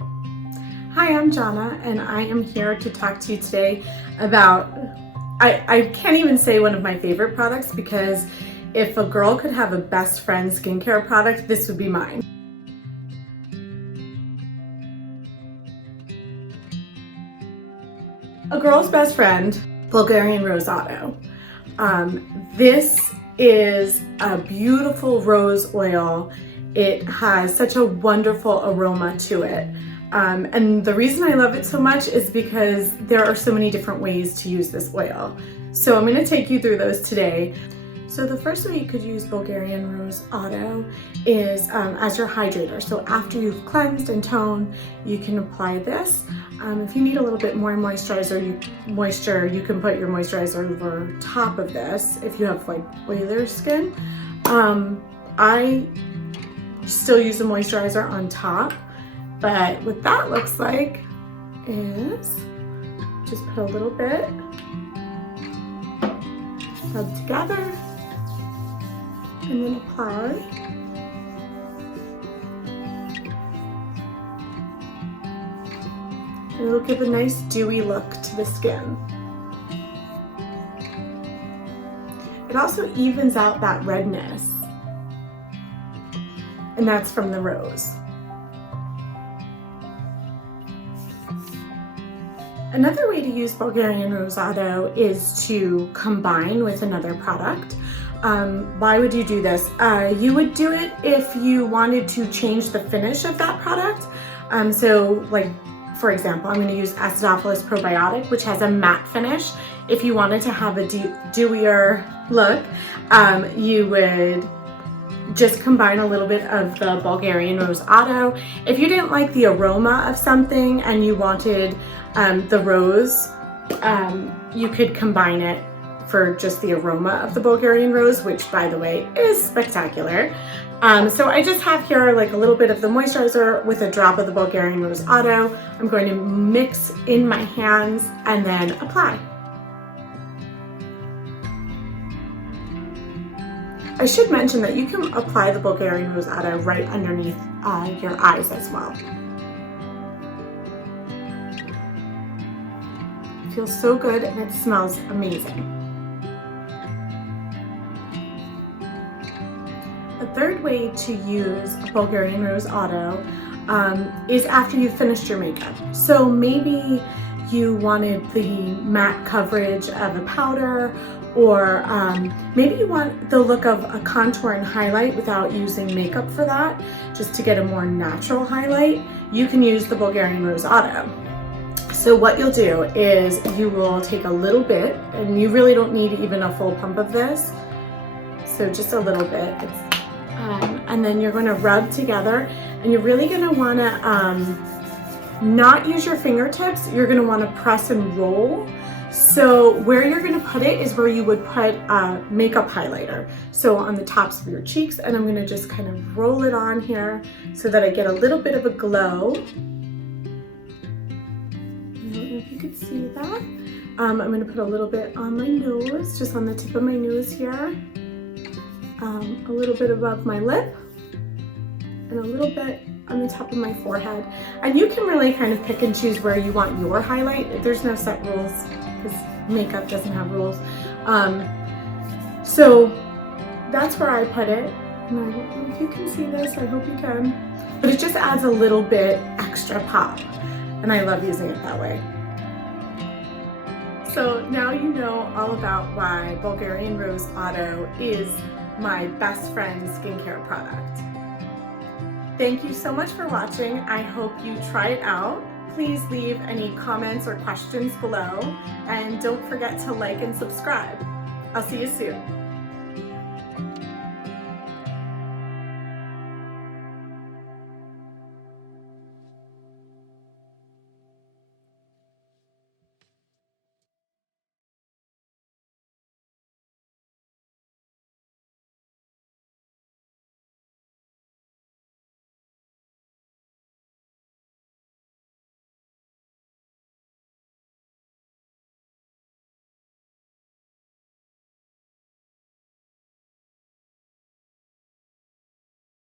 Hi, I'm Jana, and I am here to talk to you today about, I can't even say one of my favorite products, because if a girl could have a best friend skincare product, this would be mine. A girl's best friend, Bulgarian Rose Otto. This is a beautiful rose oil. It has such a wonderful aroma to it. And the reason I love it so much is because there are so many different ways to use this oil. So I'm going to take you through those today. So the first way you could use Bulgarian Rose Otto is as your hydrator. So after you've cleansed and toned, you can apply this. If you need a little bit more moisture, you can put your moisturizer over top of this if you have like oilier skin. I still use the moisturizer on top, but what that looks like is just put a little bit, rub together, and then apply. And it'll give a nice dewy look to the skin. It also evens out that redness, and that's from the rose. Another way to use Bulgarian Rose Otto is to combine with another product. Why would you do this? You would do it if you wanted to change the finish of that product. So like, for example, I'm going to use Acidophilus Probiotic, which has a matte finish. If you wanted to have a dewier look, you would just combine a little bit of the Bulgarian Rose Otto. If you didn't like the aroma of something and you wanted the rose, you could combine it for just the aroma of the Bulgarian rose, which by the way is spectacular. So I just have here like a little bit of the moisturizer with a drop of the Bulgarian Rose Otto. I'm going to mix in my hands and then apply. I should mention that you can apply the Bulgarian Rose Otto right underneath your eyes as well. It feels so good and it smells amazing. A third way to use Bulgarian Rose Otto is after you've finished your makeup. So maybe you wanted the matte coverage of a powder, or maybe you want the look of a contour and highlight without using makeup for that, just to get a more natural highlight. You can use the Bulgarian Rose Otto. So what you'll do is you will take a little bit, and you really don't need even a full pump of this, so just a little bit. And then you're going to rub together, and you're really going to want to not use your fingertips. You're going to want to press and roll. So where you're going to put it is where you would put makeup highlighter. So on the tops of your cheeks, and I'm going to just kind of roll it on here so that I get a little bit of a glow. I don't know if you could see that. I'm going to put a little bit on my nose, just on the tip of my nose here. A little bit above my lip, and a little bit on the top of my forehead. And you can really kind of pick and choose where you want your highlight. There's no set rules, because makeup doesn't have rules. So that's where I put it. And I don't know if you can see this, I hope you can. But it just adds a little bit extra pop, and I love using it that way. So now you know all about why Bulgarian Rose Otto is my best friend skincare product. Thank you so much for watching. I hope you try it out. Please leave any comments or questions below, and don't forget to like and subscribe. I'll see you soon.